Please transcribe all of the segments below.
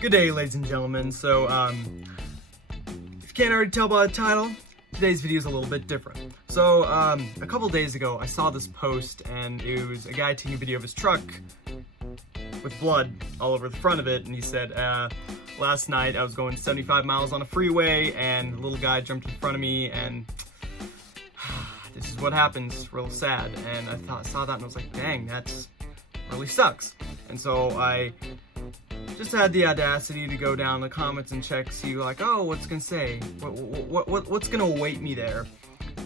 Good day, ladies and gentlemen. So, if you can't already tell by the title, today's video is a little bit different. So, a couple days ago, I saw this post, and it was a guy taking a video of his truck with blood all over the front of it, and he said, last night I was going 75 miles on a freeway, and a little guy jumped in front of me, and this is what happens, real sad. And I saw that, and I was like, dang, that's really sucks. And so I just had the audacity to go down the comments and check, see like, oh, what's gonna say? What's gonna await me there?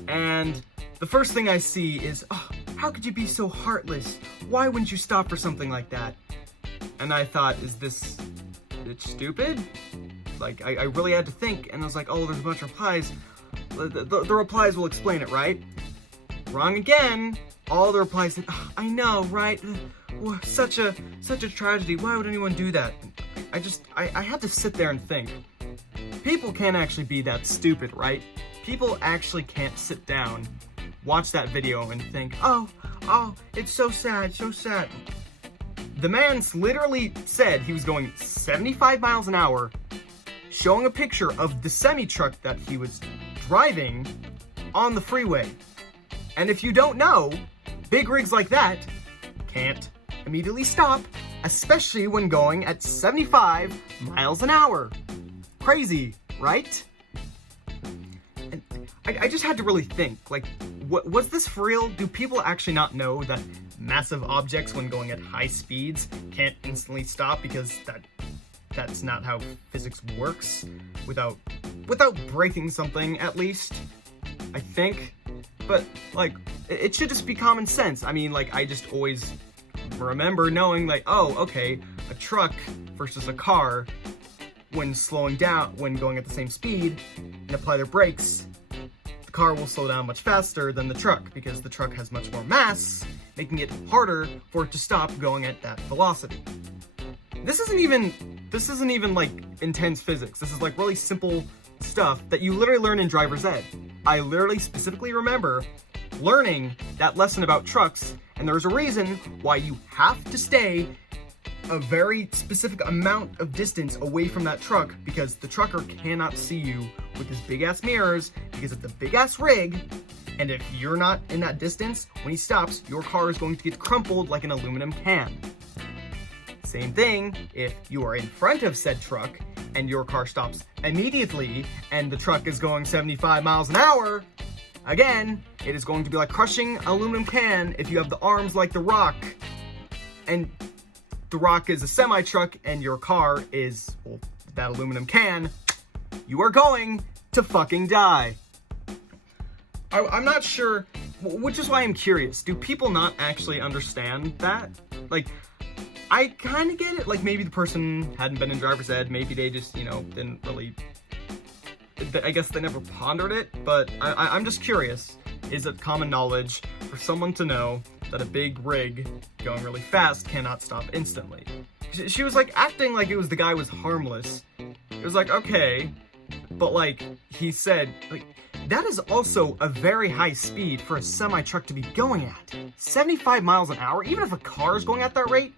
And the first thing I see is, oh, how could you be so heartless? Why wouldn't you stop for something like that? And I thought, is this stupid? Like, I really had to think, and I was like, oh, there's a bunch of replies. The replies will explain it, right? Wrong again. All the replies said, oh, I know, right? Such a tragedy. Why would anyone do that? I had to sit there and think. People can't actually be that stupid, right? People actually can't sit down, watch that video and think, oh, it's so sad, so sad. The man literally said he was going 75 miles an hour, showing a picture of the semi-truck that he was driving on the freeway. And if you don't know, big rigs like that can't immediately stop, especially when going at 75 miles an hour. Crazy, right? And I just had to really think, like, was this for real? Do people actually not know that massive objects, when going at high speeds, can't instantly stop because that's not how physics works? Without breaking something, at least, I think. But, like, it should just be common sense. I mean, like, I just always remember knowing, like, oh, okay, a truck versus a car, when slowing down, when going at the same speed, and apply their brakes, the car will slow down much faster than the truck, because the truck has much more mass, making it harder for it to stop going at that velocity. This isn't even like intense physics. This is like really simple stuff that you literally learn in driver's ed. I literally specifically remember learning that lesson about trucks, and there's a reason why you have to stay a very specific amount of distance away from that truck, because the trucker cannot see you with his big ass mirrors, because it's a big ass rig, and if you're not in that distance, when he stops, your car is going to get crumpled like an aluminum can. Same thing if you are in front of said truck and your car stops immediately and the truck is going 75 miles an hour, again, it is going to be like crushing an aluminum can if you have the arms like The Rock, and The Rock is a semi-truck and your car is, well, that aluminum can. You are going to fucking die. I'm not sure, which is why I'm curious. Do people not actually understand that? Like, I kind of get it. Like, maybe the person hadn't been in driver's ed. Maybe they just, didn't really, I guess they never pondered it. But I'm just curious. Is it common knowledge for someone to know that a big rig going really fast cannot stop instantly? She was, like, acting like the guy was harmless. It was like, okay. But, like, he said, like, that is also a very high speed for a semi-truck to be going at. 75 miles an hour, even if a car is going at that rate,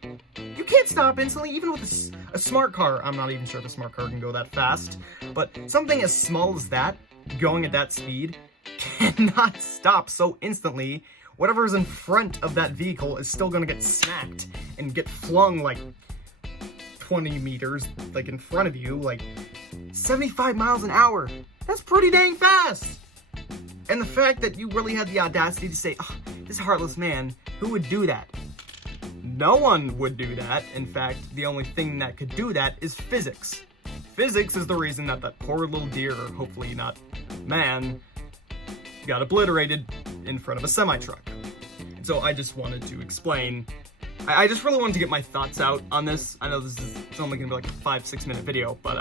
you can't stop instantly, even with a smart car. I'm not even sure if a smart car can go that fast, but something as small as that, going at that speed, cannot stop so instantly. Whatever is in front of that vehicle is still gonna get smacked and get flung like 20 meters, like in front of you, like 75 miles an hour. That's pretty dang fast! And the fact that you really had the audacity to say, oh, this heartless man, who would do that? No one would do that. In fact, the only thing that could do that is physics. Physics is the reason that poor little deer, or hopefully not man, got obliterated in front of a semi-truck. And so I just wanted to explain, I just really wanted to get my thoughts out on this. I know it's only gonna be like a 5-6 minute video, but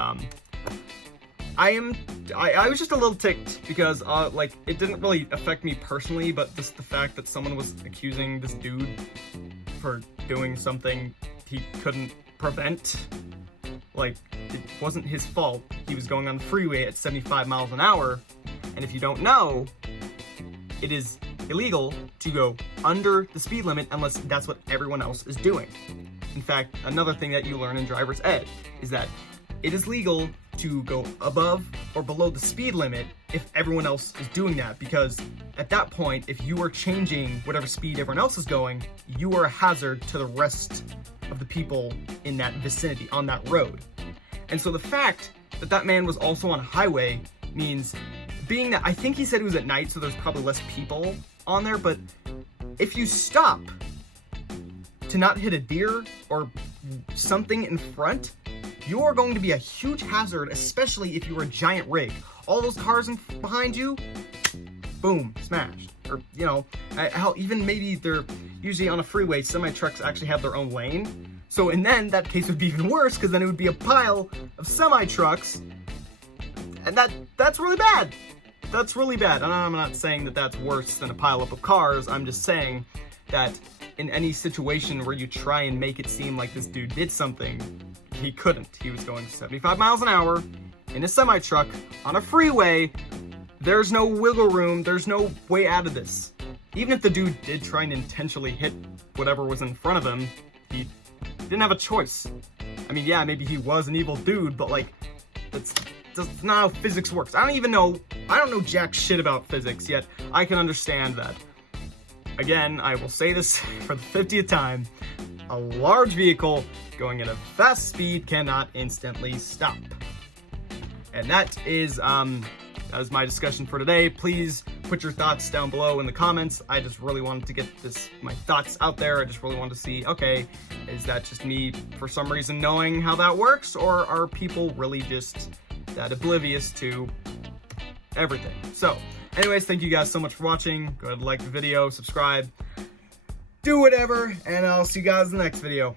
I was just a little ticked because, like, it didn't really affect me personally, but just the fact that someone was accusing this dude for doing something he couldn't prevent. Like, it wasn't his fault. He was going on the freeway at 75 miles an hour, and if you don't know, it is illegal to go under the speed limit unless that's what everyone else is doing. In fact, another thing that you learn in driver's ed is that it is legal to go above or below the speed limit if everyone else is doing that, because at that point, if you are changing whatever speed everyone else is going, you are a hazard to the rest of the people in that vicinity, on that road. And so the fact that that man was also on a highway means, being that I think he said it was at night, so there's probably less people on there, but if you stop to not hit a deer or something in front, you are going to be a huge hazard, especially if you were a giant rig. All those cars behind you, boom, smashed. Or, you know, hell, even maybe they're usually on a freeway, semi-trucks actually have their own lane. So in that case would be even worse, because then it would be a pile of semi-trucks, and that's really bad. That's really bad. And I'm not saying that that's worse than a pileup of cars. I'm just saying that in any situation where you try and make it seem like this dude did something, he couldn't. He was going 75 miles an hour in a semi-truck on a freeway. There's no wiggle room. There's no way out of this. Even if the dude did try and intentionally hit whatever was in front of him, he didn't have a choice. I mean, yeah, maybe he was an evil dude, but like, that's not how physics works. I don't know jack shit about physics, yet I can understand that. Again, I will say this for the 50th time, a large vehicle going at a fast speed cannot instantly stop. And that is my discussion for today. Please put your thoughts down below in the comments. I just really wanted to get my thoughts out there. I just really wanted to see, okay, is that just me for some reason knowing how that works, or are people really just that oblivious to everything? So, anyways, thank you guys so much for watching. Go ahead and like the video, subscribe, do whatever, and I'll see you guys in the next video.